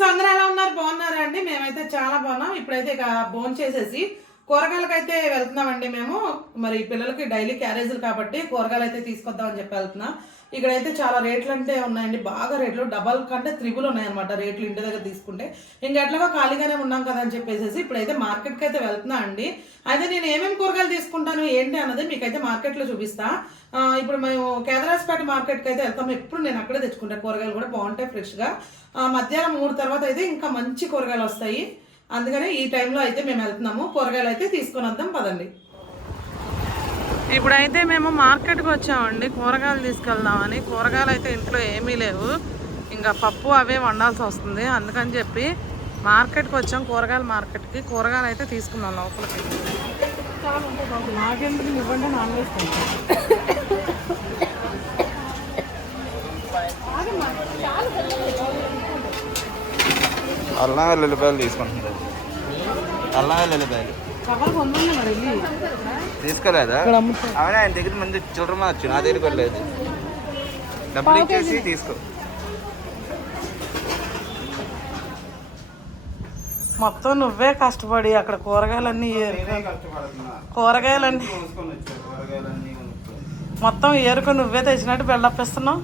Friends అందరూ ఎలా ఉన్నారు? బాగున్నారా అండి? మేమైతే చాలా బాగున్నాం. ఇప్పుడైతే ఇక బోన్ చేసేసి కూరగాయలకు అయితే వెళ్తున్నామండి మేము. మరి పిల్లలకి డైలీ క్యారేజీలు కాబట్టి కూరగాయలు అయితే తీసుకొద్దామని చెప్పి వెళ్తున్నాం. ఇక్కడైతే చాలా రేట్లు అంటే ఉన్నాయండి. బాగా రేట్లు. డబల్ కంటే త్రిబుల్ ఉన్నాయన్నమాట రేట్లు ఇంటి దగ్గర తీసుకుంటే. ఇంకా ఎట్లాగో ఖాళీగానే ఉన్నాం కదా అని చెప్పేసి ఇప్పుడైతే మార్కెట్కి అయితే వెళ్తున్నా అండి. అయితే నేను ఏమేమి కూరగాయలు తీసుకుంటాను ఏంటి అన్నది మీకైతే మార్కెట్లో చూపిస్తా. ఇప్పుడు మేము కేదరాజపేట మార్కెట్కి అయితే వెళ్తాము ఎప్పుడు నేను అక్కడే తెచ్చుకుంటాను కూరగాయలు కూడా బాగుంటాయి ఫ్రెష్గా. మధ్యాహ్నం మూడు తర్వాత అయితే ఇంకా మంచి కూరగాయలు వస్తాయి. అందుకనే ఈ టైంలో అయితే మేము వెళ్తున్నాము. కూరగాయలు అయితే తీసుకొని వద్దాం పదండి. ఇప్పుడైతే మేము మార్కెట్కి వచ్చామండి. కూరగాయలు తీసుకెళ్దామని. కూరగాయలు అయితే ఇంట్లో ఏమీ లేవు. ఇంకా పప్పు అవే వండాల్సి వస్తుంది. అందుకని చెప్పి మార్కెట్కి వచ్చాం. కూరగాయల మార్కెట్కి. కూరగాయలు అయితే తీసుకున్నాం లోపలికి. నాకెందుకు ఇవ్వండి నాన్ వెజ్ అల్లం వెల్లుల్లిపాయలు తీసుకుంటున్నారు అల్లం వెల్లుల్లిపాయలు తీసుకోలేదా. అవునా ఆయన దగ్గర మంది చిల్లర మార్చు నా దగ్గర కూడా లేదు. డబ్బులు ఇచ్చేసి తీసుకో. మొత్తం నువ్వే కష్టపడి అక్కడ కూరగాయలన్నీ ఏరు- కూరగాయలన్నీ. మొత్తం ఏరుకొని నువ్వే తెచ్చినట్టు బిల్డప్ ఇస్తున్నావు?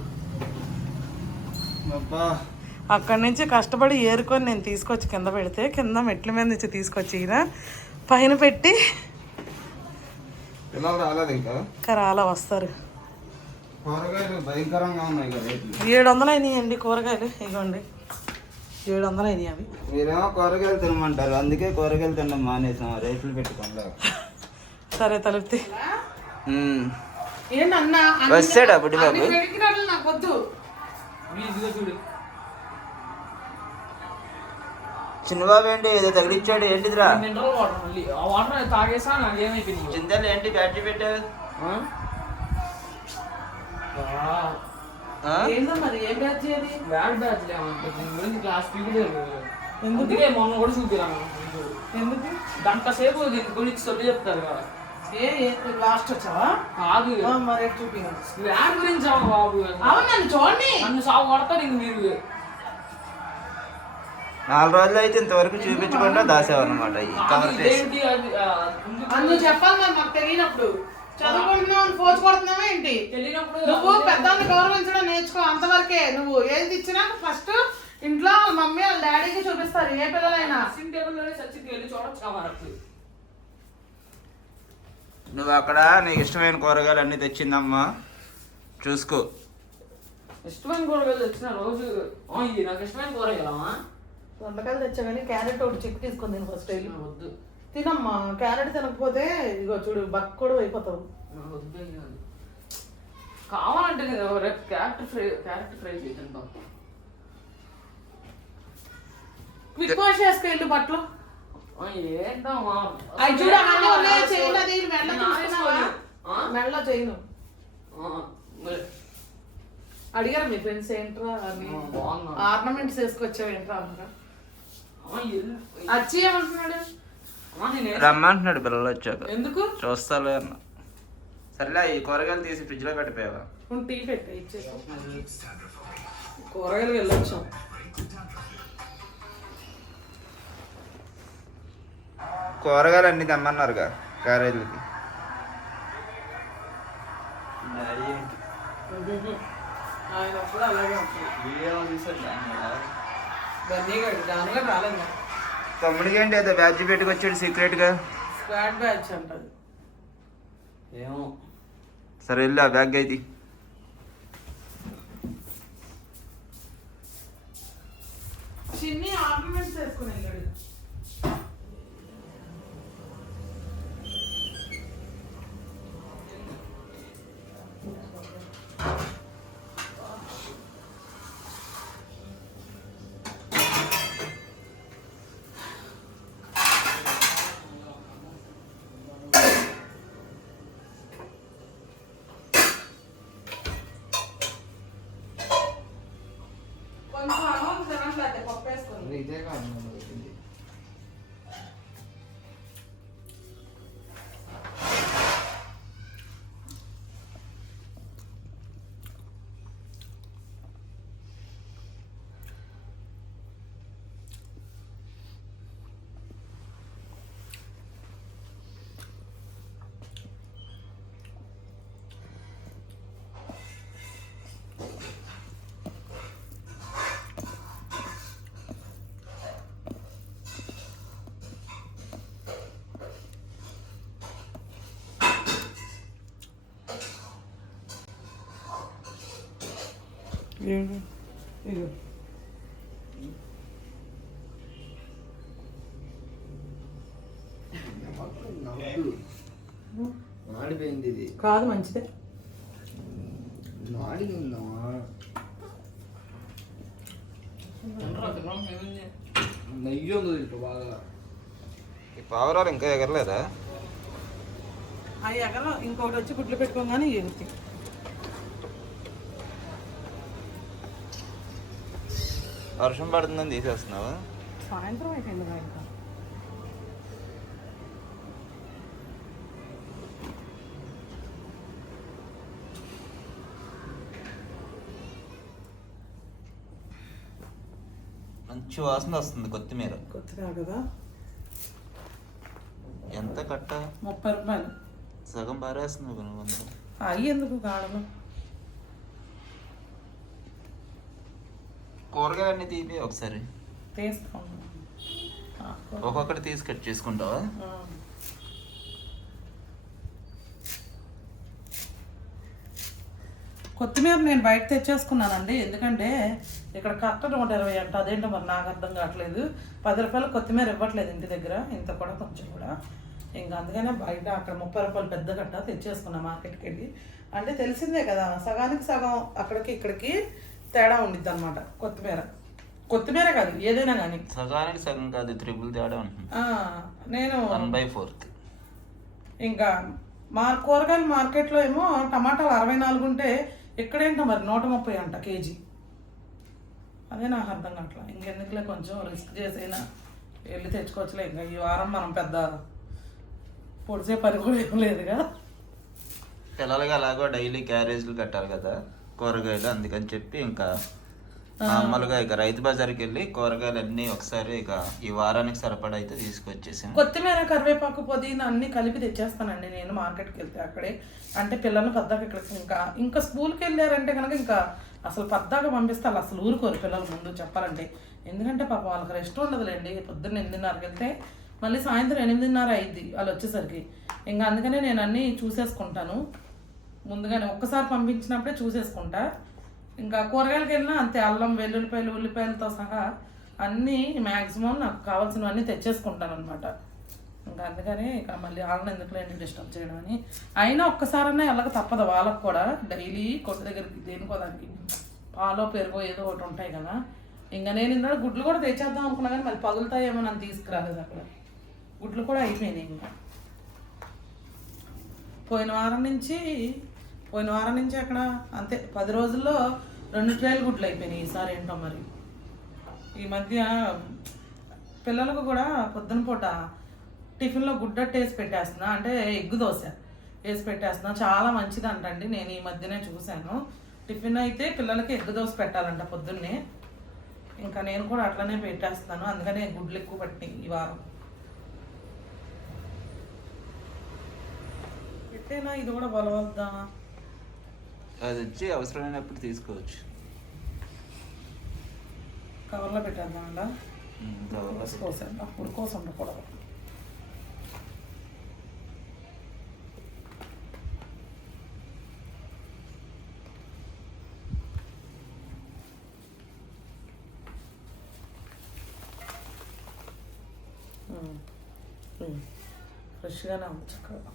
అక్కడి నుంచి కష్టపడి ఏరుకొని నేను తీసుకొచ్చి కింద పెడితే కింద మెట్ల మీద నుంచి తీసుకొచ్చి పైన పెట్టి ఇంకా? రాలా వస్తారు. కూరగాయలు భయంకరంగా ఉన్నాయి కదా రేట్లు. ఏడు వందలు అయినాయండి కూరగాయలు ఇగోండి. ఏడు వందలు అయినాయి అవి. మీరేమో కూరగాయలు తినమంటారు అందుకే కూరగాయలు తినడం మానేసాం రేట్లు పెట్టుకోండి సరే తలుపుతి. వచ్చాడా బుడ్డి బాబు. చిన్నబాబు ఏంటి ఏదో తగిలిచ్చాడు ఏంటిదిరా? మినరల్ వాటర్ మళ్ళీ ఆ వాటర్ తాగేసా? నాకు ఏమైపోయింది చింతలు ఏంటి బ్యాటరీ పెట్టావు? ఆ? ఏందో మరి ఏం బ్యాచ్ చేయాలి బ్యాడ్ బ్యాచ్ లేమంటే దీని గురించి క్లాస్ పీకుదే అందుకే మొన్న కూడా చూపిరాను ఎందుకు? గంట సేపు దీని గురించి సొల్లి చెప్తారు కదా. ఏ లాస్ట్ వచ్చావా? కాదు. ఆ, మరి చూపి బ్యాడ్ గురించి బాబు. అవును నన్ను చూడండి. నన్ను సాగు కొడతారు ఇంక మీరు. నాలుగు రోజులు అయితే ఇంతవరకు చూపించకుండా ఈ కవర్ చేసి ఎందుకు అన్ను చెప్పాలి మరి మాకు తెలియనప్పుడు. చదువుకుంటున్నావు ఫోర్స్ కొడుతున్నావా ఏంటి? నువ్వు గౌరవించడం నేర్చుకో అంతవరకే. నువ్వు ఏది ఇచ్చినా ఫస్ట్ ఇంట్లో మమ్మీ వాళ్ళ డాడీకి చూపిస్తారు ఏ పిల్లలైనా. డ్రెస్సింగ్ టేబుల్లోనే చచ్చి వెళ్ళి చూడొచ్చు కాబట్టి నువ్వు అక్కడ నీకు ఇష్టమైన కూరగాయలు అన్ని తెచ్చిందమ్మా. చూసుకో. ఇష్టమైన కూరగాయలు తెచ్చిన రోజు. ఆ, ఇది నాకు ఇష్టమైన కూరగాయలమ్మా. దొండకాయలు తెచ్చా కానీ క్యారెట్ ఒకటి చెక్ తీసుకొని నేను ఫస్ట్ వెళ్ళి. వద్దు. తినమ్మా క్యారెట్ తినకపోతే ఇగో చూడు బక్కడు అయిపోతావు. వద్దు. కావాలంటే నేను రేపు క్యారెట్ ఫ్రై క్యారెట్ ఫ్రై చేద్దాం క్విక్ వాష్ చేసుకెళ్ళి బట్టలు. ఏంటమ్మా చూడు చేయను అది మెల్ల నేను చూసుకున్నావా ఆ? మెల్ల చేయను. అడిగారు మీ ఫ్రెండ్స్ ఏంట్రా. ఆర్నమెంట్స్ వేసుకొచ్చావు ఏంట్రా అన్నారు అచ్చి ఏమంటున్నాడు? రమ్మంటున్నాడు పిల్లలు వచ్చాక. ఎందుకు? చూస్తాలే అన్న. సరేలే ఈ కూరగాయలు తీసి ఫ్రిడ్జ్లో పెట్టిపోయావా నువ్వు టీ పెట్టే కూరగాయలు వెళ్ళొచ్చాం. కూరగాయలు అన్ని తెమ్మన్నారుగా క్యారేజీలకి ఆయన కూడా అలాగే తమ్ముడికి ఏంటి ఏదో బ్యాడ్జి పెట్టుకొచ్చాడు స్క్వాడ్ బ్యాచ్ అంటది. ఏమో. సరే వెళ్ళు ఆ బ్యాగ్ అయితే. చిన్ని ఆర్నమెంట్స్ వేసుకుని వెళ్ళాడు కొంచెం అన్నం తినట్లేదు పప్పు వేసుకొని ఇదే కాదు ఇదిగో. మాడిపోయింది ఇది. కాదు మంచిదే. మాడి ఉందమ్మా నెయ్యి ఉంది దీంట్లో బాగా. ఈ పావురాలు ఇంకా ఎగరలేదా? ఆ ఎగర ఇంకొకటి వచ్చి గుడ్లు పెట్టుకోగానే ఎగురుతాయి. వర్షం పడుతుందని తీసేస్తున్నావా? సాయంత్రం అయిపోయింది ఇంకా. మంచి వాసన వస్తుంది కొత్తిమీర. కొత్తగా కదా? ఎంత కట్ట? ముప్పై రూపాయలు. సగం పారేస్తుంది నువ్వు ఎందుకు కాడలు? కూరగాయలన్నీ తీపి ఒకసారి. ఒక్కొక్కటి తీసి కట్ చేసుకుంటావా. కొత్తిమీర నేను బయట తెచ్చేసుకున్నానండి. ఎందుకంటే ఇక్కడ కట్ట నూట ఇరవై అంట. అదేంటో మరి నాకు అర్థం కావట్లేదు. పది రూపాయలు కొత్తిమీర ఇవ్వట్లేదు ఇంటి దగ్గర. ఇంత కూడా కొంచెం కూడా. ఇంకా అందుకనే బయట అక్కడ ముప్పై రూపాయలు పెద్ద కట్ట తెచ్చేసుకున్నా మార్కెట్కి వెళ్ళి అంటే తెలిసిందే కదా సగానికి సగం అక్కడికి ఇక్కడికి తేడా ఉండిద్ది అనమాట కొత్తిమీర. కొత్తిమీర కాదు ఏదైనా కానీ సగానికి సగం కాదు త్రిబుల్ తేడా నేను వన్ బై ఫోర్త్. ఇంకా మా కూరగాయల మార్కెట్లో ఏమో టమాటాలు అరవై నాలుగు ఉంటే ఇక్కడేంటో మరి నూట ముప్పై అంట కేజీ. అదే నాకు అర్థం కావట్లా. ఇంకెందుకులే కొంచెం రిస్క్ చేసైనా వెళ్ళి తెచ్చుకోవచ్చులే. ఇంకా ఈ వారం మనం పెద్ద పొడిచే పని కూడా ఏం లేదుగా. పిల్లలకి అలాగో డైలీ క్యారేజీలు కట్టాలి కదా. కూరగాయలు అందుకని చెప్పి ఇంకా మామూలుగా ఇక రైతు బజార్కి వెళ్ళి కూరగాయలు అన్నీ ఒకసారి ఇక ఈ వారానికి సరిపడా అయితే తీసుకొచ్చేసాం కొత్తిమీర కరివేపాకు పుదీనా అన్ని కలిపి తెచ్చేస్తానండి నేను మార్కెట్కి వెళ్తే అక్కడే. అంటే పిల్లల్ని పద్దాక ఇక్కడికి ఇంకా ఇంకా స్కూల్కి వెళ్ళారంటే కనుక ఇంకా అసలు పద్దాక పంపిస్తే వాళ్ళు అసలు ఊరుకోరు పిల్లలు ముందు చెప్పాలంటే. ఎందుకంటే పాప వాళ్ళకి రెస్ట్ ఉండదులేండి. పొద్దున్న ఎనిమిదిన్నరకి వెళ్తే మళ్ళీ సాయంత్రం ఎనిమిదిన్నర అయింది వాళ్ళు వచ్చేసరికి. ఇంకా అందుకనే నేను అన్నీ చూసేసుకుంటాను. ముందుగానే ఒక్కసారి పంపించినప్పుడే చూసేసుకుంటా. ఇంకా కూరగాయలకి వెళ్ళినా అంతే అల్లం వెల్లుల్లిపాయలు ఉల్లిపాయలతో సహా అన్నీ మ్యాక్సిమం నాకు కావాల్సినవన్నీ తెచ్చేసుకుంటాను అనమాట ఇంకా అందుకని ఇక మళ్ళీ వాళ్ళని ఎందుకులేంటి డిస్టర్బ్ చేయడం అని. అయినా ఒక్కసారన్నా వెళ్ళక తప్పదు వాళ్ళకి కూడా. డైలీ కొట్టు దగ్గరికి దేనికో దానికి పాలో పెరుగో ఏదో ఒకటి ఉంటాయి కదా. ఇంకా నేను ఇందులో గుడ్లు కూడా తెచ్చేద్దాం అనుకున్నా కానీ మళ్ళీ పగులుతాయేమో నన్ను తీసుకురాలేదు అక్కడ. గుడ్లు కూడా అయిపోయినాయి ఇంకా. పోయిన వారం నుంచి పోయిన వారం నుంచి అక్కడ అంతే. పది రోజుల్లో రెండు ట్రైల్ గుడ్లు అయిపోయినాయి ఈసారి ఏంటో మరి. ఈ మధ్య పిల్లలకు కూడా పొద్దున పూట టిఫిన్లో గుడ్డట్టు వేసి పెట్టేస్తున్నా. అంటే ఎగ్గు దోశ వేసి పెట్టేస్తున్నా. చాలా మంచిది అంటండి నేను ఈ మధ్యనే చూశాను. టిఫిన్ అయితే పిల్లలకి ఎగ్గు దోశ పెట్టాలంట పొద్దున్నే. ఇంకా నేను కూడా అట్లనే పెట్టేస్తాను అందుకనే గుడ్లు ఎక్కువ పట్టినాయి ఈ వారం. పెట్టేనా? ఇది కూడా బలవద్దా? అది వచ్చి అవసరమైనప్పుడు తీసుకోవచ్చు కవర్లో పెట్టేద్దాం అలా ఉమ్, తర్వాత కోసేద్దాం ఉడుకోసం ఉండకూడదు ఉమ్. ఉమ్. ఫ్రెష్గానే ఉంది చక్కగా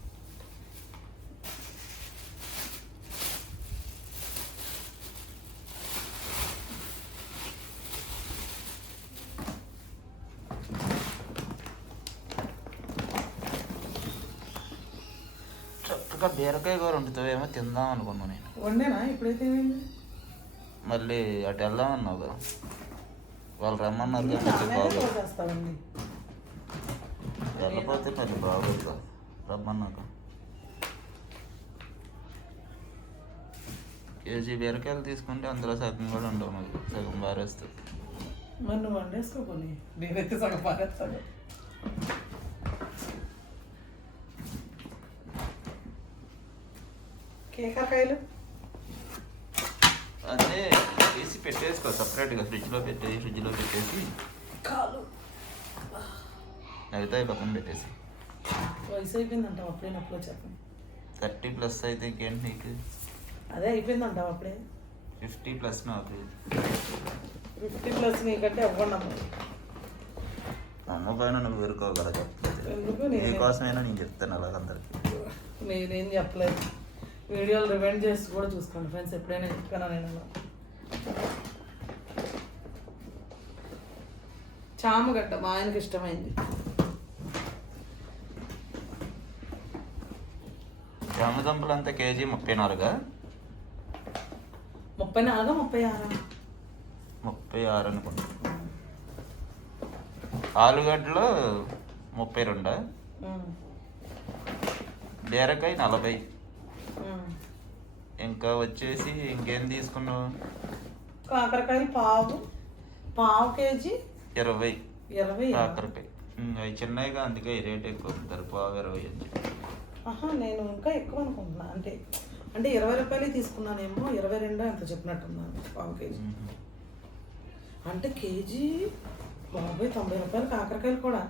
చక్కగా బీరకాయ కూర వండుతావేమో తిందాం అనుకున్నా నేను. వండేనా? ఇప్పుడైతే ఏమైంది? మళ్ళీ అటు వెళ్దాం అన్నావు కదా. వాళ్ళు రమ్మన్నారు కానీ బాగోదు వెళ్ళకపోతే మరి బాగోదు రమ్మన్నాక. కేజీ బీరకాయలు తీసుకుంటే అందులో సగం కూడా ఉండవు మరి. సగం బారేస్తుంది మరి నువ్వు వండేసుకో కొన్ని నేనైతే సగం పారేస్తాను. కేకాకాయలు అదే తీసి పెట్టేసుకో సపరేట్గా ఫ్రిడ్జ్లో పెట్టేసి ఫ్రిడ్జ్లో పెట్టేసి. కాలు అయితే పక్కన పెట్టేసి. వయసు అయిపోయిందంట అప్పుడే నొప్పులు వచ్చేస్తాను థర్టీ ప్లస్ అయితే ఇంకేంటి నీకు? అదే అయిపోయిందంట అప్పుడే. ఫిఫ్టీ ప్లస్ నాకు. ఫిఫ్టీ ప్లస్ నీకంటే ఇవ్వండి అమ్మ. అమ్మ పైన నువ్వు నేను. నీకోసమైనా నేను చెప్తాను అలాగందరికి నేనేం చెప్పలేదు. వీడియోలు రివైండ్ చేసి కూడా చూసుకోండి ఫ్రెండ్స్ ఎప్పుడైనా చెప్పానా నేను చామగడ్డ మా ఆయనకి ఇష్టమైంది. చామదుంపలు అంతా కేజీ ముప్పై నాలుగా? ముప్పై నాలుగా ముప్పై ఆరా? ముప్పై ఆరు అనుకుంటా. ఆలుగడ్డలు ముప్పై రెండా? బీరకాయ నలభై. ఇంకా వచ్చేసి ఇంకేం తీసుకున్నావు? కాకరకాయలు పావు పావు కేజీ ఇరవై. ఇరవై. కాకరకాయ. అవి చిన్నవిగా అందుకే రేట్ ఎక్కువ. అమ్ముతారు పావు ఇరవై అని నేను ఇంకా ఎక్కువ అనుకుంటున్నా. అంటే అంటే ఇరవై రూపాయలు తీసుకున్నానేమో ఇరవై రెండో ఎంత చెప్పినట్టున్నాను పావు కేజీ. అంటే కేజీ బాబాయ్ తొంభై రూపాయలు కాకరకాయలు కూడా.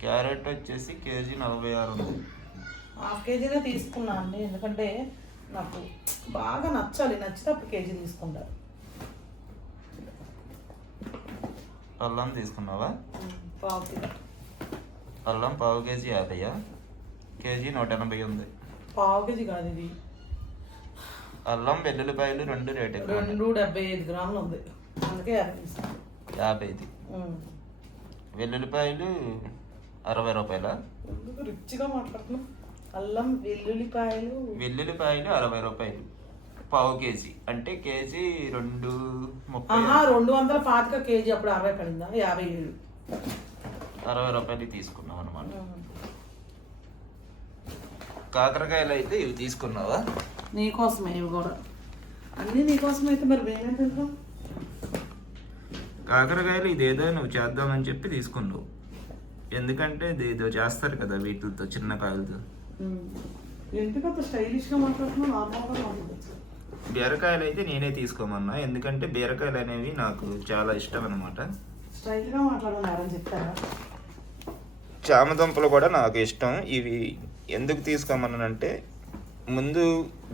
క్యారెట్ వచ్చేసి కేజీ నలభై ఆరు ఉంది. హాఫ్ కేజీనే తీసుకున్నా అండి. ఎందుకంటే నాకు బాగా నచ్చాలి. నచ్చితే అప్పుడు కేజీ తీసుకుంటారు అల్లం తీసుకున్నావా? పావు కిలో. అల్లం పావు కేజీ యాభైయా కేజీ నూట ఎనభై ఉంది. పావు కేజీ కాదు ఇది. అల్లం వెల్లుల్లిపాయలు రెండు రేట్. రెండు డెబ్బై ఐదు గ్రాములు ఉంది. అందుకే యాభైది. వెల్లుల్లిపాయలు అరవై రూపాయల? రిచ్గా మాట్లాడుతున్నాం అల్లం వెల్లుల్లిపాయలు. వెల్లుల్లిపాయలు అరవై రూపాయలు. పావు కేజీ. అంటే కేజీ రెండు ముప్పై ఆహా రెండు వందల పాతిక కేజీ అప్పుడు అరవై పడిందా? యాభై ఏడు. అరవై రూపాయలు తీసుకున్నాం అనమాట. కాకరకాయలు అయితే ఇవి తీసుకున్నావా? నీకోసమే ఇవి కూడా. అన్నీ నీకోసం అయితే మరి మేమేం తింటాం కాకరకాయలు ఇదేదో నువ్వు చేద్దామని చెప్పి తీసుకున్నావు. ఎందుకంటే ఇది ఏదో చేస్తారు కదా వీటితో చిన్న కాయలతో. ఎందుకు అంత స్టైలిష్గా మాట్లాడుతున్నావు? నార్మల్గా మాట్లాడచ్చు బీరకాయలు అయితే నేనే తీసుకోమన్నా. ఎందుకంటే బీరకాయలు అనేవి నాకు చాలా ఇష్టం అనమాట స్టైల్గా మాట్లాడమని ఎవరైనా చెప్తారా చామదుంపలు కూడా నాకు ఇష్టం. ఇవి ఎందుకు తీసుకోమన్నానంటే ముందు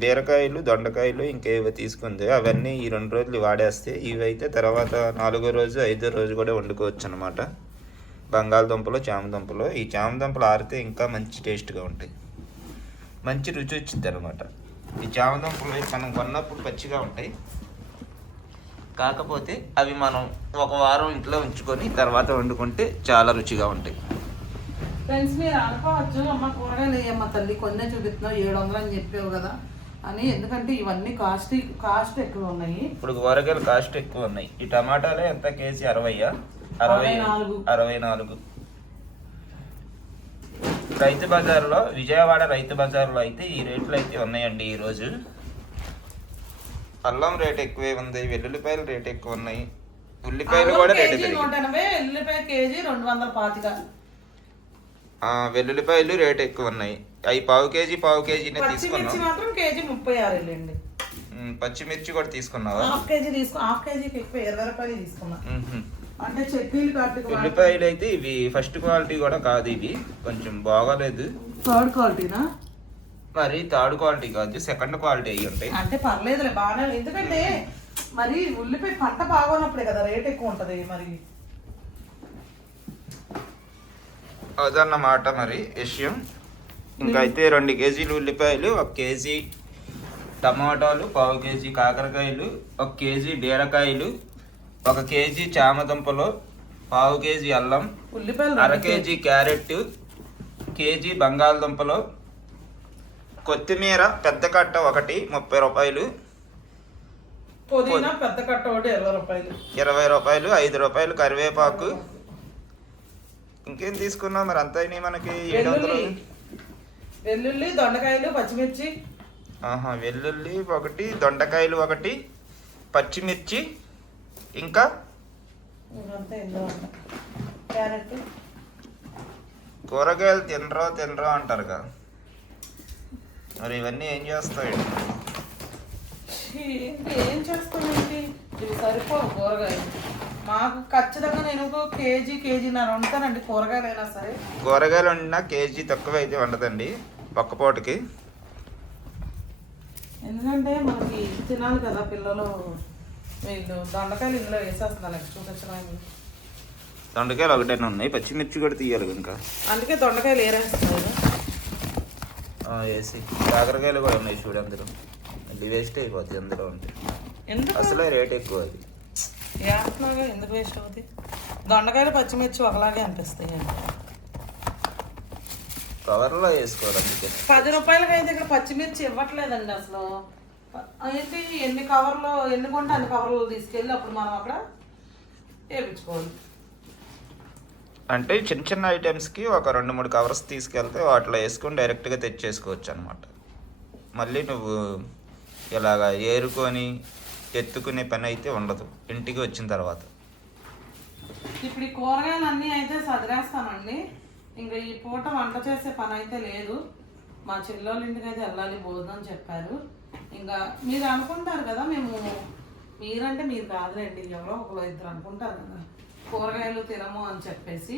బీరకాయలు దొండకాయలు ఇంకేవో తీసుకుంది అవన్నీ ఈ రెండు రోజులు వాడేస్తే ఇవి అయితే తర్వాత నాలుగో రోజు ఐదో రోజు కూడా వండుకోవచ్చు అనమాట బంగాళదుంపలు చామదుంపలు. ఈ చామదుంపలు ఆరితే ఇంకా మంచి టేస్ట్గా ఉంటాయి. మంచి రుచి వచ్చింది అనమాట ఈ చామదుంపలు మనం కొన్నప్పుడు పచ్చిగా ఉంటాయి. కాకపోతే అవి మనం ఒక వారం ఇంట్లో ఉంచుకొని తర్వాత వండుకుంటే చాలా రుచిగా ఉంటాయి. ఫ్రెండ్స్ మీరు అనుకోవచ్చు అమ్మ కూరగాయలు వేయమ్మ తల్లి. కొన్నే చూపిస్తున్నావు ఏడు వందలు అని చెప్పావు కదా. అని ఎందుకంటే ఇవన్నీ కాస్ట్ కాస్ట్ ఎక్కువ ఉన్నాయి. ఇప్పుడు కూరగాయలు కాస్ట్ ఎక్కువ ఉన్నాయి. ఈ టమాటాలే ఎంత కేజీ? అరవయ్యా? అరవై అరవై నాలుగు. రైతు బజార్లో విజయవాడ రైతు బజార్లో అయితే ఈ రేట్లు అయితే ఉన్నాయండి ఈరోజు. అల్లం రేట్ ఎక్కువే ఉంది వెల్లుల్లిపాయలు రేట్ ఎక్కువ ఉన్నాయి. ఉల్లిపాయలు కూడా రేటు వెల్లుల్లిపాయలు రేట్ ఎక్కువ ఉన్నాయి. అవి పావు కేజీ పావు కేజీనే పచ్చిమిర్చి తీసుకున్నాం మాత్రం కేజీ ముప్పై ఆరు వెళ్ళండి. ఉమ్, పచ్చిమిర్చి కూడా తీసుకున్నావా? హాఫ్ కేజీ తీసుకు హాఫ్ కేజీకి ఎక్కువ ఇరవై రూపాయలు తీసుకున్నా. అంటే చట్నీలు కట్టుకు ఉల్లిపాయలు అయితే ఇవి ఫస్ట్ క్వాలిటీ కూడా కాదు ఇవి. కొంచెం బాగాలేదు. థర్డ్ క్వాలిటీనా మరి థర్డ్ క్వాలిటీ కాదు సెకండ్ క్వాలిటీ అయ్యి ఉంటాయి. అంటే పర్లేదులే బాగానే ఎందుకంటే మరి ఉల్లిపాయ పంట బాగోనప్పుడే కదా రేట్ ఎక్కువ ఉంటది మరి. అదన్నమాట మరి విషయం. ఇంకా అయితే రెండు కేజీలు ఉల్లిపాయలు ఒక కేజీ టమాటాలు పావు కేజీ కాకరకాయలు ఒక కేజీ బీరకాయలు ఒక కేజీ చామదుంపలు పావు కేజీ అల్లం ఉల్లిపాయలు అర కేజీ క్యారెట్ కేజీ బంగాళదుంపలు కొత్తిమీర పెద్ద కట్ట ఒకటి ముప్పై రూపాయలు. పుదీనా పెద్ద కట్ట ఒకటి ఇరవై రూపాయలు. ఇరవై రూపాయలు ఐదు రూపాయలు కరివేపాకు. ఇంకేం తీసుకున్నాం మరి? అంత అయినాయి మనకి ఏడు వందలు. వెల్లుల్లి దొండకాయలు పచ్చిమిర్చి. ఆహా వెల్లుల్లి ఒకటి దొండకాయలు ఒకటి పచ్చిమిర్చి ఇంకా? కూరగాయలు తినరో తినరో అంటారుగా. మరి ఇవన్నీ ఏం చేస్తాయి? ఏం చేస్తానండి ఇవి సరిపోవు కూరగాయలు. మాకు ఖచ్చితంగా నేను ఒక కేజీ కేజీన్నర వండుతానండి కూరగాయలు అయినా సరే. కూరగాయలు వండినా కేజీ తక్కువ అయితే వండదండి ఒక్క పూటకి. ఎందుకంటే మనకి తినాలి కదా పిల్లలు. వీళ్ళు దొండకాయలు ఇందులో చూపించడానికి దొండకాయలు ఒకటేనా ఉన్నాయి? పచ్చిమిర్చి కూడా తీయాలి ఇంకా అందుకే దొండకాయలు ఏరేస్తున్నారు. ఆ, వేసి. కాకరకాయలు కూడా ఉన్నాయి చూడు అందులో. మళ్ళీ వేస్ట్ అయిపోద్ది అందులో ఉంటే. ఎందుకు? అసలే రేట్ ఎక్కువ అది. వేస్తున్నాగా ఎందుకు వేస్ట్ అవుతాయి? దొండకాయలు పచ్చిమిర్చి ఒకలాగే అనిపిస్తాయి కవర్లో వేసుకోవాలి అందుకే. పది రూపాయలకి అయితే ఇక్కడ పచ్చిమిర్చి ఇవ్వట్లేదండి అసలు. ఏంటి ఎన్ని కవర్లు ఎన్ని కొంటే అన్ని కవర్లు తీసుకెళ్ళి అప్పుడు మనం అక్కడ వేయించుకోవాలి. అంటే చిన్న చిన్న ఐటమ్స్కి ఒక రెండు మూడు కవర్స్ తీసుకెళ్తే వాటిలో వేసుకొని డైరెక్ట్గా తెచ్చేసుకోవచ్చు అనమాట మళ్ళీ నువ్వు ఇలాగా ఏరుకొని ఎత్తుకునే పని అయితే ఉండదు. ఇంటికి వచ్చిన తర్వాత. ఇప్పుడు ఈ కూరగాయలు అన్నీ అయితే సదిరేస్తానండి. ఇంకా ఈ పూట వంట చేసే పని అయితే లేదు. మా చెల్లెళ్ళ ఇంటికి అయితే వెళ్ళాలి భోజనం చెప్పారు. ఇంకా మీరు అనుకుంటారు కదా మేము మీరంటే మీరు కాదులేండి ఎవరో ఒకరు ఇద్దరు అనుకుంటారు కదా. కూరగాయలు తినము అని చెప్పేసి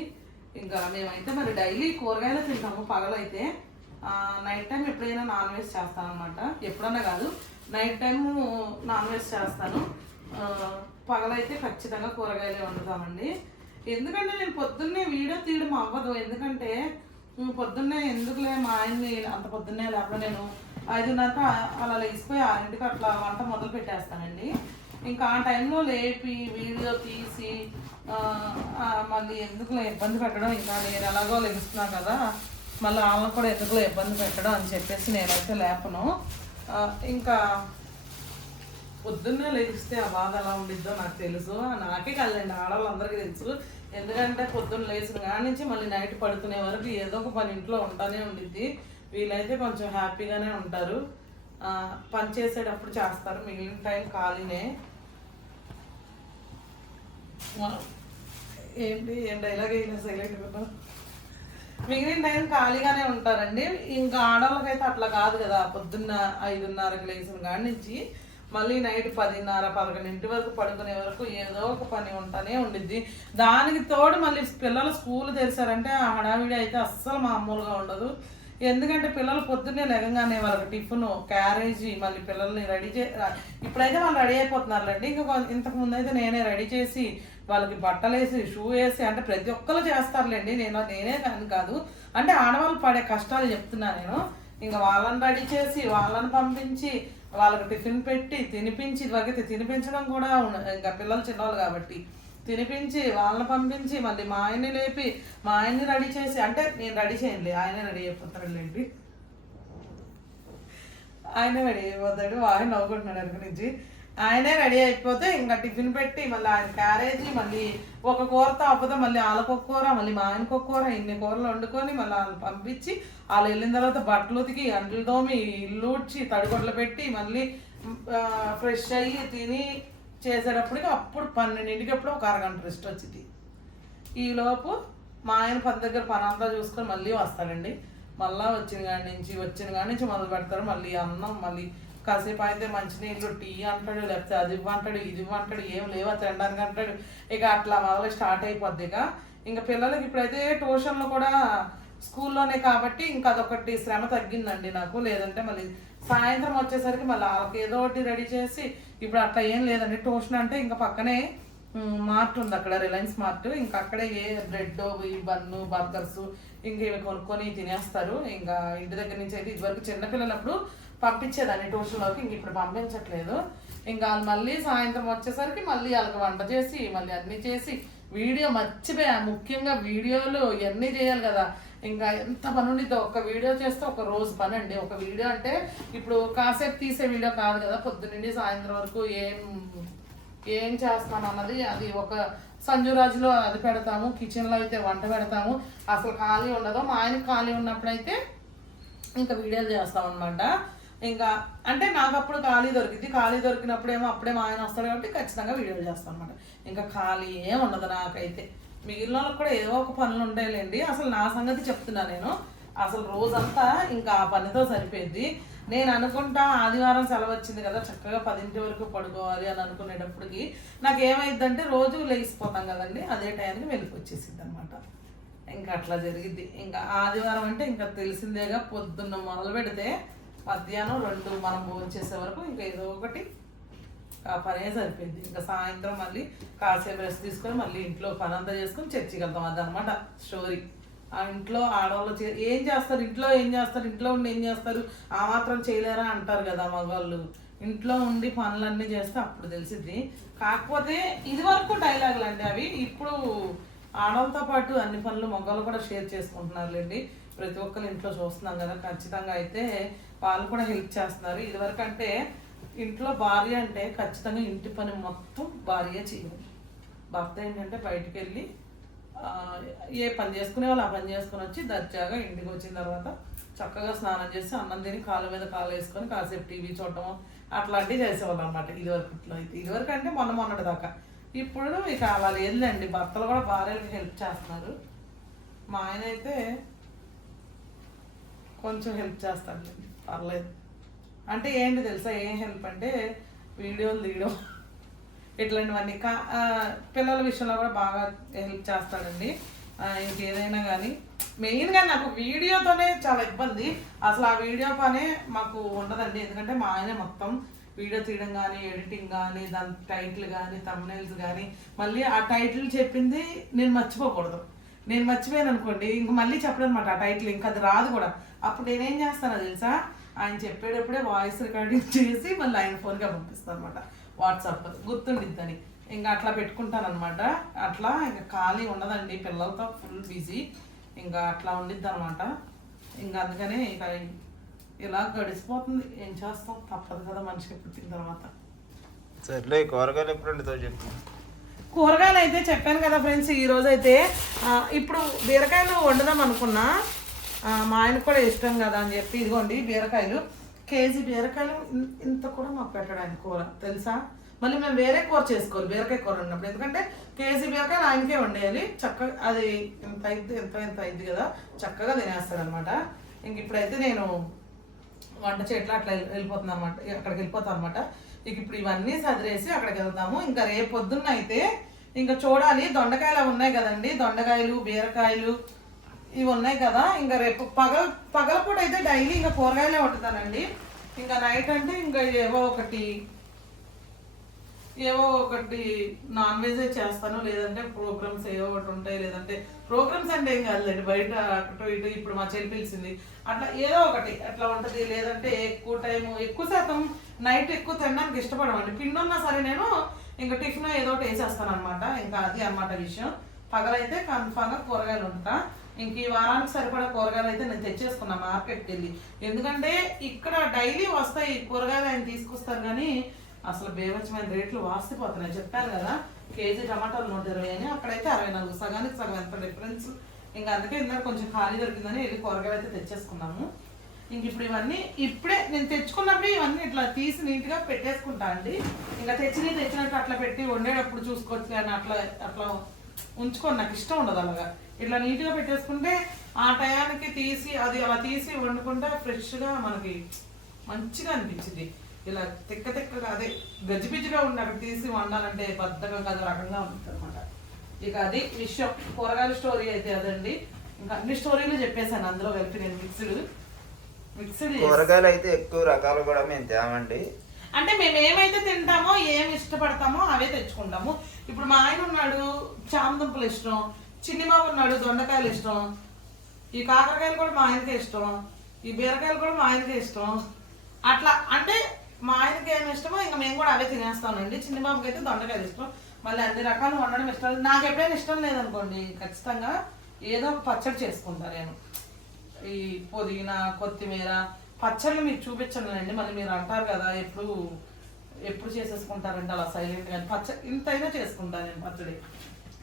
ఇంకా మేమైతే మరి డైలీ కూరగాయలు తింటాము పగలైతే. నైట్ టైం ఎప్పుడైనా నాన్ వెజ్ చేస్తాను అనమాట ఎప్పుడన్నా కాదు నైట్ టైము నాన్ వెజ్ చేస్తాను. పగలైతే ఖచ్చితంగా కూరగాయలే వండుతామండి. ఎందుకంటే నేను పొద్దున్నే వీడియో తీయడం అవ్వదు. ఎందుకంటే పొద్దున్నే ఎందుకులే మా ఆయన్ని అంత పొద్దున్నే లేకపోతే నేను ఐదున్నరక అలా లేచిపోయి ఆరింటికి అట్లా వంట మొదలు పెట్టేస్తానండి. ఇంకా ఆ టైంలో లేపి వీడియో తీసి మళ్ళీ ఎందుకులో ఇబ్బంది పెట్టడం ఇంకా నేను ఎలాగో లెగుస్తున్నా కదా మళ్ళీ వాళ్ళని కూడా ఎందుకులో ఇబ్బంది పెట్టడం అని చెప్పేసి నేనైతే లేపను. ఇంకా పొద్దున్నే లేస్తే ఆ బాధ ఎలా ఉండిద్దో నాకు తెలుసు. నాకే కదండి ఆడవాళ్ళందరికీ తెలుసు. ఎందుకంటే పొద్దున్న లేచిన కాడి నుంచి మళ్ళీ నైట్ పడుకునే వరకు ఏదో ఒక పని ఇంట్లో ఉంటానే ఉండిద్ది. వీళ్ళైతే కొంచెం హ్యాపీగానే ఉంటారు. పని చేసేటప్పుడు చేస్తారు. మిగిలిన టైం ఖాళీనే. ఏంటి? ఏం డైలాగ్ అయినా సైలెంట్ మిగిలిన టైం ఖాళీగానే ఉంటారండి. ఇంకా ఆడవాళ్ళకైతే అట్లా కాదు కదా. పొద్దున్న ఐదున్నరకు లేచిన కాడి నుంచి మళ్ళీ నైట్ పదిన్నర పదకొండింటి వరకు పడుకునే వరకు ఏదో ఒక పని ఉంటానే ఉండిద్ది. దానికి తోడు మళ్ళీ పిల్లలు స్కూల్ తెరిచారంటే హడావిడి అయితే అస్సలు మామూలుగా ఉండదు. ఎందుకంటే పిల్లలు పొద్దున్నే లెగంగానే వాళ్ళకి టిఫిన్ క్యారేజీ మళ్ళీ పిల్లల్ని రెడీ చే ఇప్పుడైతే వాళ్ళు రెడీ అయిపోతున్నారులేండి. ఇంకా కొం- ఇంతకు ముందు అయితే నేనే రెడీ చేసి వాళ్ళకి బట్టలు వేసి షూ వేసి అంటే ప్రతి ఒక్కరు చేస్తారులేండి. నేను నేనే కానీ కాదు. అంటే ఆడవాళ్ళు పడే కష్టాలు చెప్తున్నా నేను. ఇంకా వాళ్ళని రెడీ చేసి వాళ్ళని పంపించి వాళ్ళకి టిఫిన్ పెట్టి తినిపించి ఇదివరకైతే తినిపించడం కూడా ఉన్న- ఇంకా పిల్లలు చిన్నవాళ్ళు కాబట్టి. తినిపించి వాళ్ళని పంపించి మళ్ళీ మా ఆయన్ని లేపి మా ఆయన్ని రెడీ చేసి అంటే నేను రెడీ చేయండి ఆయనే రెడీ అయిపోతారులేండి ఆయనే రెడీ అయిపోతాడు ఆయన నవ్వుకుంటున్నాడు అక్కడి నుంచి. ఆయనే రెడీ అయిపోతే ఇంకా టిఫిన్ పెట్టి మళ్ళీ ఆయన క్యారేజీ మళ్ళీ ఒక కూరతో అవ్వదు మళ్ళీ వాళ్ళకు ఒక కూర మళ్ళీ మా ఆయనకు ఒక కూర ఇన్ని కూరలు వండుకొని మళ్ళీ వాళ్ళు పంపించి వాళ్ళు వెళ్ళిన తర్వాత బట్టలు ఉతికి అంట్లు తోమి ఇల్లు ఊడ్చి తడిగొడ్లు పెట్టి మళ్ళీ ఫ్రెష్ అయ్యి తిని చేసేటప్పటికి అప్పుడు పన్నెండింటికి అప్పుడు ఒక అరగంట రెస్ట్ వచ్చింది ఈలోపు మా ఆయన పని దగ్గర పని అంతా చూసుకొని మళ్ళీ వస్తాడండి. మళ్ళీ వచ్చిన కాడి నుంచి వచ్చిన కాడి నుంచి మొదలు పెడతారు. మళ్ళీ అన్నం మళ్ళీ కాసేపు అయితే మంచినీళ్ళు టీ అంటాడు లేకపోతే అది ఇవ్వంటాడు ఇది ఇవ్వంటాడు ఏం లేవా తినడానికి అంటాడు. ఇక అట్లా మొదలు స్టార్ట్ అయిపోద్ది ఇక. ఇంకా పిల్లలకి ఇప్పుడైతే ట్యూషన్లు కూడా స్కూల్లోనే కాబట్టి ఇంకా అదొకటి శ్రమ తగ్గిందండి నాకు. లేదంటే మళ్ళీ సాయంత్రం వచ్చేసరికి మళ్ళీ వాళ్ళకి ఏదో ఒకటి రెడీ చేసి ఇప్పుడు అట్లా ఏం లేదండి. ట్యూషన్ అంటే ఇంకా పక్కనే మార్ట్ ఉంది అక్కడ రిలయన్స్ మార్ట్. ఇంకా అక్కడే ఏ బ్రెడ్ ఈ బన్ను బర్గర్స్ ఇంకా ఇవి కొనుక్కొని తినేస్తారు. ఇంకా ఇంటి దగ్గర నుంచి అయితే ఇదివరకు చిన్నపిల్లలప్పుడు పంపించేదాన్ని ట్యూషన్లోకి ఇంక ఇప్పుడు పంపించట్లేదు. ఇంకా వాళ్ళు మళ్ళీ సాయంత్రం వచ్చేసరికి మళ్ళీ వాళ్ళకి వంట చేసి మళ్ళీ అన్నీ చేసి వీడియో మర్చిపోయా. ముఖ్యంగా వీడియోలు ఇవన్నీ చేయాలి కదా. ఇంకా ఎంత పని ఉండిద్దో ఒక వీడియో చేస్తే ఒక రోజు పని అండి. ఒక వీడియో అంటే ఇప్పుడు కాసేపు తీసే వీడియో కాదు కదా పొద్దున్నండి సాయంత్రం వరకు ఏం ఏం చేస్తాను అన్నది అది ఒక సంజురాజులో అది పెడతాము కిచెన్లో అయితే వంట పెడతాము. అసలు ఖాళీ ఉండదు. మా ఆయన ఖాళీ ఉన్నప్పుడైతే ఇంకా వీడియోలు చేస్తాం అనమాట ఇంకా అంటే నాకు అప్పుడు ఖాళీ దొరికింది ఖాళీ దొరికినప్పుడు ఏమో అప్పుడే మా ఆయన వస్తాడు కాబట్టి ఖచ్చితంగా వీడియోలు చేస్తాను అనమాట ఇంకా ఖాళీ ఏం ఉండదు నాకైతే. మిగిలిన వాళ్ళకి కూడా ఏదో ఒక పనులు ఉండేలేండి. అసలు నా సంగతి చెప్తున్నా నేను. అసలు రోజంతా ఇంకా ఆ పనితో సరిపోయింది. నేను అనుకుంటా ఆదివారం సెలవు వచ్చింది కదా చక్కగా పదింటి వరకు పడుకోవాలి అని అనుకునేటప్పటికి నాకు ఏమైందంటే రోజు లేచిపోతాం కదండి. అదే టైంకి వెళ్ళి వచ్చేసింది అనమాట ఇంకా అట్లా జరిగింది ఇంకా ఆదివారం అంటే ఇంకా తెలిసిందేగా పొద్దున్న మొదలు పెడితే మధ్యాహ్నం రెండు మనం భోజనం చేసే వరకు ఇంకా ఏదో ఒకటి ఆ పనే సరిపోయింది. ఇంకా సాయంత్రం మళ్ళీ కాసేపు రెస్ట్ తీసుకొని మళ్ళీ ఇంట్లో పని అంతా చేసుకొని చర్చికి వెళ్తాం. అదనమాట స్టోరీ ఆ ఇంట్లో ఆడవాళ్ళు చే- ఏం చేస్తారు? ఇంట్లో ఏం చేస్తారు? ఇంట్లో ఉండి ఏం చేస్తారు? ఆ మాత్రం చేయలేరా అంటారు కదా మగవాళ్ళు. ఇంట్లో ఉండి పనులన్నీ చేస్తే అప్పుడు తెలిసిద్ది. కాకపోతే ఇది వరకు డైలాగులు అండి అవి. ఇప్పుడు ఆడవాళ్ళతో పాటు అన్ని పనులు మగవాళ్ళు కూడా షేర్ చేసుకుంటున్నారులేండి. ప్రతి ఒక్కరు ఇంట్లో చూస్తున్నాం కదా. ఖచ్చితంగా అయితే వాళ్ళు కూడా హెల్ప్ చేస్తున్నారు. ఇదివరకు అంటే ఇంట్లో భార్య అంటే ఖచ్చితంగా ఇంటి పని మొత్తం భార్య చేయాలి భర్త ఏంటంటే బయటికి వెళ్ళి ఏ పని చేసుకునే వాళ్ళు ఆ పని చేసుకుని వచ్చి దర్జాగా ఇంటికి వచ్చిన తర్వాత చక్కగా స్నానం చేసి అన్నం తిని కాళ్ళ మీద కాలు వేసుకొని కాసేపు టీవీ చూడటం అట్లాంటివి చేసేవాళ్ళు అనమాట ఇదివరకు ఇట్లా. అయితే ఇదివరకు అంటే మొన్న మొన్నటి దాకా. ఇప్పుడు ఇక అలా లేదులేండి. భర్తలు కూడా భార్యలకు హెల్ప్ చేస్తున్నారు. మా ఆయన అయితే కొంచెం హెల్ప్ చేస్తాడు పర్లేదు. అంటే ఏంటి తెలుసా? ఏం హెల్ప్ అంటే వీడియోలు తీయడం. ఇట్లాంటివన్నీ. కా పిల్లల విషయంలో కూడా బాగా హెల్ప్ చేస్తాడండి. ఇంకేదైనా కానీ మెయిన్గా నాకు వీడియోతోనే చాలా ఇబ్బంది. అసలు ఆ వీడియో పనే మాకు ఉండదండి. ఎందుకంటే మా ఆయన మొత్తం వీడియో తీయడం కానీ ఎడిటింగ్ కానీ దాని టైటిల్ కానీ తమ్నైల్స్ కానీ మళ్ళీ ఆ టైటిల్ చెప్పింది నేను మర్చిపోకూడదు. నేను మర్చిపోయాను అనుకోండి ఇంక మళ్ళీ చెప్పడం అనమాట ఆ టైటిల్ ఇంకా అది రాదు కూడా. అప్పుడు నేనేం చేస్తానో తెలుసా? ఆయన చెప్పేటప్పుడే వాయిస్ రికార్డింగ్ చేసి మళ్ళీ ఆయన ఫోన్గా పంపిస్తాను అనమాట వాట్సాప్ గుర్తుండిద్దని ఇంకా అట్లా పెట్టుకుంటాను అనమాట అట్లా ఇంకా ఖాళీ ఉండదండి. పిల్లలతో ఫుల్ బిజీ ఇంకా అట్లా ఉండిద్ది అనమాట ఇంకా అందుకనే ఇక ఇలా గడిచిపోతుంది. ఏం చేస్తాం? తప్పదు కదా మనిషికి పుట్టిన తర్వాత. సర్లే కూరగాయలు ఎప్పుడు కూరగాయలు అయితే చెప్పాను కదా ఫ్రెండ్స్ ఈ రోజు అయితే ఇప్పుడు బీరకాయలు వండుదాం అనుకున్నా. మా ఆయనకు కూడా ఇష్టం కదా అని చెప్పి ఇదిగోండి బీరకాయలు. కేజీ బీరకాయలు ఇంత కూడా మాకు పెట్టడానికి కూర. తెలుసా? మళ్ళీ మేము వేరే కూర చేసుకోవాలి బీరకాయ కూర ఉన్నప్పుడు. ఎందుకంటే కేజీ బీరకాయలు ఆయనకే వండేయాలి. చక్కగా అది ఇంత అయింది ఎంత ఎంత అయింది కదా. చక్కగా తినేస్తాడు అనమాట ఇంక ఇప్పుడైతే నేను వంట చెట్లు అట్లా వెళ్ళి- వెళ్ళిపోతుంది అనమాట అక్కడికి వెళ్ళిపోతాను అనమాట ఇక ఇప్పుడు ఇవన్నీ సదిరేసి అక్కడికి వెళ్తాము. ఇంకా రేపు పొద్దున్న అయితే ఇంకా చూడాలి. దొండకాయలు ఉన్నాయి కదండి. దొండకాయలు బీరకాయలు ఇవి ఉన్నాయి కదా. ఇంకా రేపు పగల పగలపూట అయితే డైలీ ఇంకా కూరగాయలే వండుతానండి. ఇంకా నైట్ అంటే ఇంకా ఏవో ఒకటి ఏవో ఒకటి నాన్ వెజ్ చేస్తాను. లేదంటే ప్రోగ్రామ్స్ ఏవో ఒకటి ఉంటాయి. లేదంటే ప్రోగ్రామ్స్ అంటే ఏం కాదులేండి. బయట అటు ఇటు ఇప్పుడు మా చెల్లి పిలిచింది. అట్లా ఏదో ఒకటి అట్లా ఉంటుంది. లేదంటే ఎక్కువ టైం ఎక్కువ శాతం నైట్ ఎక్కువ తినడానికి ఇష్టపడమండి పిండున్నా సరే నేను ఇంకా టిఫిన్ ఏదో ఒకటి వేసేస్తాను అనమాట ఇంకా అది అన్నమాట విషయం. పగలైతే కన్ఫామ్గా కూరగాయలు ఉంటా ఇంక ఈ వారానికి సరిపడా కూరగాయలు అయితే నేను తెచ్చేసుకున్నా మార్కెట్కి వెళ్ళి ఎందుకంటే ఇక్కడ డైలీ వస్తాయి కూరగాయలు ఆయన తీసుకొస్తారు కానీ అసలు బేవచ్చమైన రేట్లు వాసిపోతున్నాయి. చెప్పాను కదా కేజీ టమాటాలు నూట ఇరవై అని అక్కడైతే అరవై నాలుగు సగానికి సగం ఎంత డిఫరెన్స్? ఇంకా అందుకే ఇందాక కొంచెం ఖాళీ దొరికిందని వెళ్ళి కూరగాయలు అయితే తెచ్చేసుకున్నాము. ఇంక ఇప్పుడు ఇవన్నీ ఇప్పుడే నేను తెచ్చుకున్నప్పుడే ఇవన్నీ ఇట్లా తీసి నీట్గా పెట్టేసుకుంటా అండి. ఇంకా తెచ్చి తెచ్చినట్టు అట్లా పెట్టి వండేటప్పుడు చూసుకోవచ్చు కానీ అట్లా అట్లా ఉంచుకోండి నాకు ఇష్టం ఉండదు అలాగా. ఇట్లా నీట్గా పెట్టేసుకుంటే ఆ టయానికి తీసి అది అలా తీసి వండుకుంటే ఫ్రెష్గా మనకి మంచిగా అనిపించింది. ఇలా తిక్క తిక్కగా అదే గజిబిజిగా ఉండి అక్కడ తీసి వండాలంటే బద్దగా కాదు రకంగా ఉంటుంది అనమాట ఇక అది విషయం. కూరగాయల స్టోరీ అయితే అదండి. ఇంకా అన్ని స్టోరీలు చెప్పేశాను అందులో కలిపి నేను మిక్స్డ్. మిక్స్డ్ కూరగాయలు అయితే ఎక్కువ రకాలు కూడా మేము తేమండి. అంటే మేము ఏమైతే తింటామో ఏం ఇష్టపడతామో అవే తెచ్చుకుంటాము. ఇప్పుడు మా ఆయన ఉన్నాడు చామదుంపలు ఇష్టం చిన్ని ఉన్నాడు దొండకాయలు ఇష్టం ఈ కాకరకాయలు కూడా మా ఆయనకే ఇష్టం ఈ బీరకాయలు కూడా మా ఆయనకే ఇష్టం. అట్లా అంటే మా ఆయనకి ఏమి ఇష్టమో ఇంకా మేము కూడా అవే తినేస్తామండి. చిన్నబాబుకి అయితే దొండకాయలు ఇష్టం. మళ్ళీ అన్ని రకాలు వండడం ఇష్టం. నాకు ఎప్పుడైనా ఇష్టం లేదనుకోండి ఖచ్చితంగా ఏదో ఒక పచ్చడి చేసుకుంటా నేను. ఈ పుదీనా కొత్తిమీర పచ్చళ్ళు మీకు చూపించనులేండి మళ్ళీ మీరు అంటారు కదా ఎప్పుడు ఎప్పుడు చేసేసుకుంటారంటే అలా సైలెంట్గా. పచ్చ ఇంతైనా చేసుకుంటాను నేను పచ్చడి.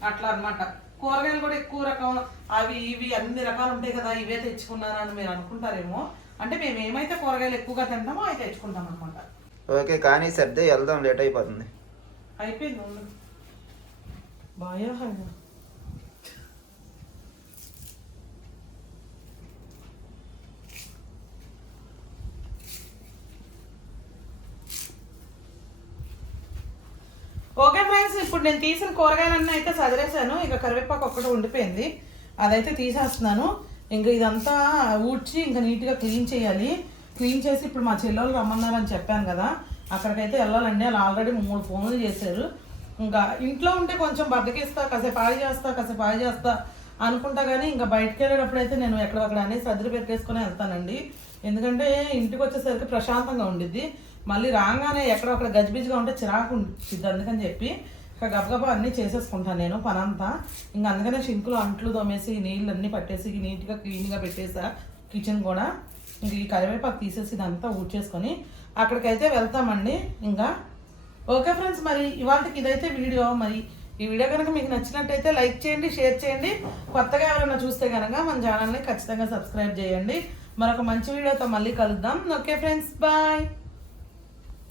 అట్లా అన్నమాట. కూరగాయలు కూడా ఎక్కువ రకం అవి ఇవి అన్ని రకాలు ఉంటాయి కదా ఇవే తెచ్చుకున్నానని మీరు అనుకుంటారేమో. అంటే మేము ఏమైతే కూరగాయలు ఎక్కువగా తింటామో అవి తెచ్చుకుంటాం అనమాట ఓకే కానీ సర్దే వెళ్దాం లేట్ అయిపోతుంది. అయిపోయింది ఉండు. ఓకే ఫ్రెండ్స్ ఇప్పుడు నేను తీసిన కూరగాయలన్నీ అయితే సదిరేసాను ఇక కరివేపాకు ఒక్కటి ఉండిపోయింది. అదైతే తీసేస్తున్నాను. ఇంకా ఇదంతా ఊడ్చి ఇంకా నీట్గా క్లీన్ చేయాలి. క్లీన్ చేసి ఇప్పుడు మా చెల్లెలు రమ్మన్నారని చెప్పాను కదా. అక్కడికైతే వెళ్ళాలండి. వాళ్ళు ఆల్రెడీ మూడు ఫోన్లు చేశారు. ఇంకా ఇంట్లో ఉంటే కొంచెం బద్దకిస్తా కాసేపు పాడి చేస్తా కాసేపు ఆడి చేస్తా అనుకుంటా కానీ ఇంకా బయటకు వెళ్ళేటప్పుడు అయితే నేను ఎక్కడొక్కడ అనేసి సర్ది పెట్టేసుకుని వెళ్తానండి. ఎందుకంటే ఇంటికి వచ్చేసరికి ప్రశాంతంగా ఉండిద్ది. మళ్ళీ రాగానే ఎక్కడొక్కడ గజిబిజిగా ఉంటే చిరాకు ఉంటుంది అందుకని చెప్పి ఇక గబగబా అన్నీ చేసేసుకుంటాను నేను పనంతా. ఇంకా అందుకనే షింకులు అంట్లు తోమేసి నీళ్ళు అన్నీ పట్టేసి నీట్గా క్లీన్గా పెట్టేసా కిచెన్ కూడా. ఇంక ఈ కరివేపాకు తీసేసి ఇదంతా ఊడ్చేసుకొని అక్కడికైతే వెళ్తామండి. ఇంకా ఓకే ఫ్రెండ్స్ మరి ఇవాళకి ఇదైతే వీడియో. మరి ఈ వీడియో కనుక మీకు నచ్చినట్టయితే లైక్ చేయండి షేర్ చేయండి. కొత్తగా ఎవరైనా చూస్తే కనుక మన ఛానల్ని ఖచ్చితంగా సబ్స్క్రైబ్ చేయండి. మరొక మంచి వీడియోతో మళ్ళీ కలుద్దాం. Okay friends bye.